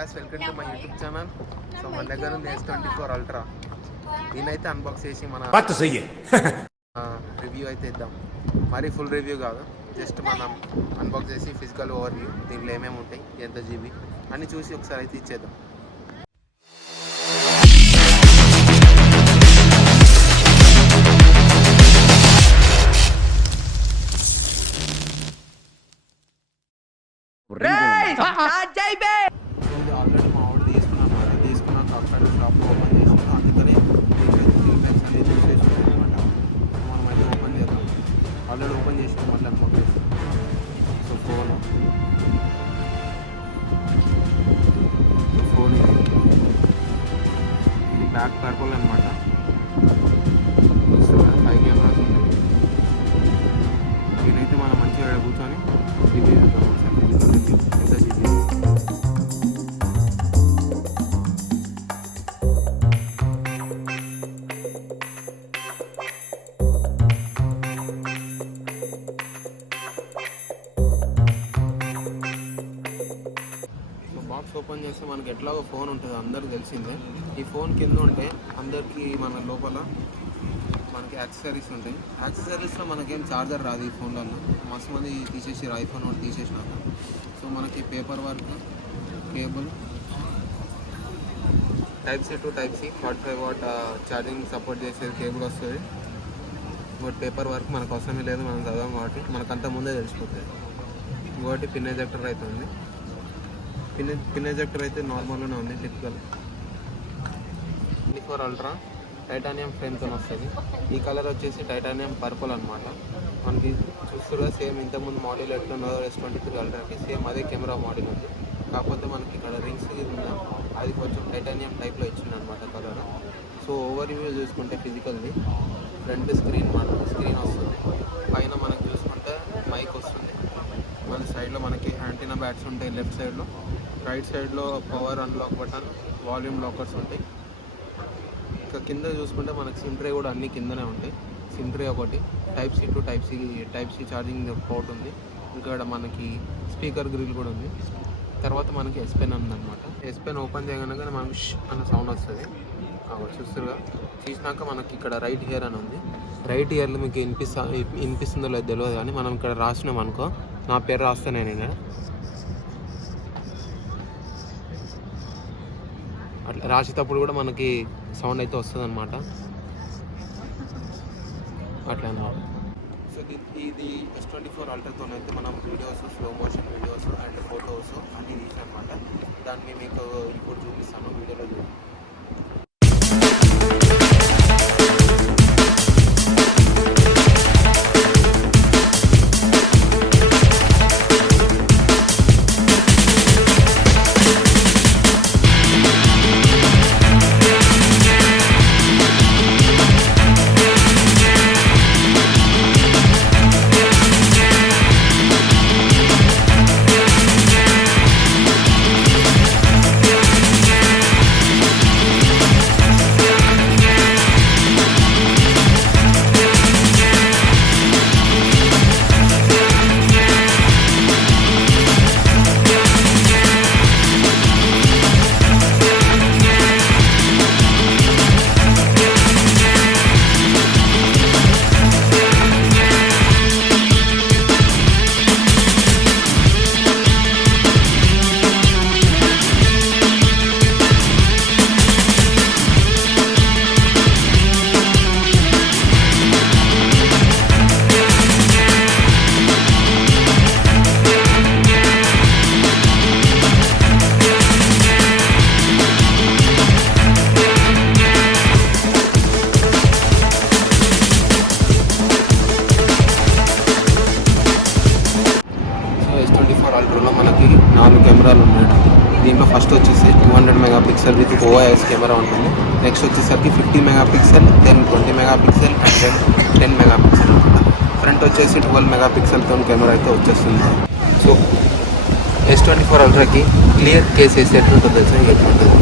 guys, welcome to my YouTube channel. So మన దగ్గర ఉంది S24 Ultra. దీనైతే అన్బాక్స్ చేసి మన రివ్యూ అయితే ఇద్దాం. మరి ఫుల్ రివ్యూ కాదు, జస్ట్ మనం అన్బాక్స్ చేసి ఫిజికల్ ఓవర్ వ్యూ, దీంట్లో ఏమేమి ఉంటాయి, ఎంత జీబీ అని చూసి ఒకసారి అయితే ఇచ్చేద్దాం. ఆల్రెడీ మా వాడు తీసుకున్నాక అక్కడ షాప్ ఓపెన్ చేసాను, అందుకని ప్యాక్స్ అనేది తీసేసాను అనమాట. మనం అయితే ఓపెన్ చేద్దాం. ఆల్రెడీ ఓపెన్ చేసాం, మళ్ళీ అన్బాక్స్ చేస్తాం. సో ఫోన్ ఇది బ్యాక్ పర్పుల్ అనమాట. 5 కెమెరాస్ ఉన్నాయి. దీనైతే మనం మంచిగా కూర్చొని రివ్యూ చేద్దాం ఒకసారి. ఎంత జీబీ బాక్స్ ఓపెన్ చేస్తే మనకి ఎట్లాగో ఫోన్ ఉంటుంది, అందరికి తెలిసిందే. ఈ ఫోన్ కింద ఉంటే అందరికీ మన లోపల మనకి యాక్సెసరీస్ ఉంటాయి. యాక్సెసరీస్లో మనకేం ఛార్జర్ రాదు ఈ ఫోన్లలో. మస్తు మంది తీసేసారు, ఐఫోన్ ఒకటి తీసేసినాక. సో మనకి paper work, cable, Type-C to Type-C 45 what charging support చేసేది కేబుల్ వస్తుంది. ఇంకోటి పేపర్ వర్క్ మనకు అవసరమే లేదు, మనం చదవం కాబట్టి మనకంతా ముందే తెలిసిపోతుంది. ఇంకోటి పిన్ ఎజెక్టర్ అయితే ఉంది. పిన్ ఎజెక్టర్ అయితే నార్మల్గానే ఉంది, టిపికల్. S24 Ultra టైటానియం ఫ్రేమ్తో వస్తుంది. ఈ కలర్ వచ్చేసి టైటానియం పర్పుల్ అనమాట. మనకి చూస్తుగా సేమ్ ఇంతకుముందు మోడల్ ఎట్లున్నదో S23 Ultraకి సేమ్ అదే కెమెరా మోడల్ ఉంది. కాకపోతే మనకి ఇక్కడ రింగ్స్ ఉందా, అది కొంచెం టైటానియం టైప్లో ఇచ్చింది అనమాట కలర్. సో ఓవర్ వ్యూ చూసుకుంటే ఫిజికల్ది ఫ్రంట్ స్క్రీన్ వస్తుంది. పైన మనకు చూసుకుంటే మైక్ వస్తుంది. మన సైడ్లో మనకి యాంటీనా బ్యాట్స్ ఉంటాయి లెఫ్ట్ సైడ్లో. రైట్ సైడ్లో power unlock button, volume lockers ఉంటాయి. ఇంకా కింద చూసుకుంటే మనకి సిమ్ ట్రే కూడా అన్నీ కిందనే ఉంటాయి. సిమ్ ట్రే ఒకటి, Type-C to Type-C charging port ఉంది. ఇంకా మనకి స్పీకర్ గ్రిల్ కూడా ఉంది. తర్వాత మనకి S Pen ఉందన్నమాట. S Pen ఓపెన్ చేయగానే మనకి అన్న సౌండ్ వస్తుంది. చూస్తుగా తీసినాక మనకి ఇక్కడ రైట్ ఇయర్ అని ఉంది. రైట్ ఇయర్లో మీకు వినిపిస్తుందో లేదో తెలియదు, కానీ మనం ఇక్కడ రాసినాం అనుకో, నా పేరు రాస్తాను నేను. అట్లా రాసేటప్పుడు కూడా మనకి సౌండ్ అయితే వస్తుంది అనమాట. అట్లా అన్నమాట. సో ఇది S24 Ultraతో అయితే మనం videos, slow motion videos and photos అన్నీ తీసాం అనమాట. దాన్ని మీకు ఇప్పుడు చూపిస్తాను, వీడియోలో చూడండి. S24 Ultraలో మనకి 4 కెమెరాలు ఉన్నాయి. దీంట్లో ఫస్ట్ వచ్చేసి 200 మెగాపిక్సెల్ విత్ OIS కెమెరా ఉంటుంది. నెక్స్ట్ వచ్చేసరికి 50 megapixel, then 20 megapixel and 10 megapixel ఉంటుంది. ఫ్రంట్ వచ్చేసి 12 మెగాపిక్సెల్తో కెమెరా అయితే వచ్చేస్తుంది. సో S24 Ultraకి క్లియర్ కేస్ వేసి ఎట్లుంటుంది తెలుసా, ఎట్లుంటుంది.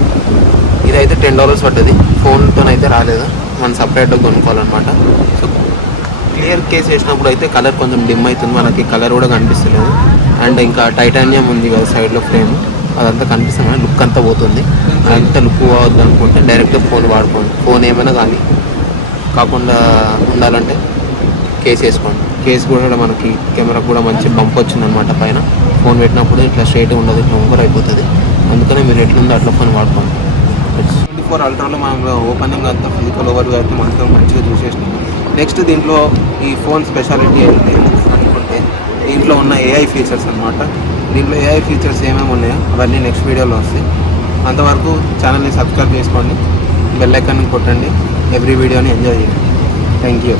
ఇదైతే $10 పడ్డది, ఫోన్తోనైతే రాలేదు, మనం సపరేట్గా కొనుక్కోవాలన్నమాట. సో క్లియర్ కేస్ వేసినప్పుడు అయితే కలర్ కొంచెం డిమ్ అవుతుంది, మనకి కలర్ కూడా కనిపిస్తలేదు. అండ్ ఇంకా టైటానియం ఉంది కదా సైడ్లో ఫ్రేమ్, అదంతా కనిపిస్తుంది, లుక్ అంతా పోతుంది. అదంతా లుక్ పోవద్దు అనుకుంటే డైరెక్ట్ ఫోన్ వాడుకోండి. ఫోన్ ఏమైనా కానీ కాకుండా ఉండాలంటే కేస్ వేసుకోండి. కేస్ కూడా మనకి కెమెరా కూడా మంచి బంప్ వచ్చిందనమాట. పైన ఫోన్ పెట్టినప్పుడు ఇట్లా స్ట్రైట్ ఉండదు, ఇట్లా వంకర అయిపోతుంది. అందుకనే మీరు ఎట్లుందో అట్లా ఫోన్ వాడుకోండి. 24 అల్ట్రాలో మనం ఓపెనింగ్ అంతా ఫిజికల్ ఓవర్వ్యూ అయితే మంచిగా చూసేసినాం. నెక్స్ట్ దీంట్లో ఈ ఫోన్ స్పెషాలిటీ ఏంటి అనుకుంటే దీంట్లో ఉన్న ఏఐ ఫీచర్స్ అనమాట. దీంట్లో ఏఐ ఫీచర్స్ ఏమేమి ఉన్నాయో అవన్నీ నెక్స్ట్ వీడియోలో వస్తాయి. అంతవరకు ఛానల్ని సబ్స్క్రైబ్ చేసుకోండి, బెల్ ఐకాన్ని కొట్టండి, ఎవ్రీ వీడియోని ఎంజాయ్ చేయండి. Thank you.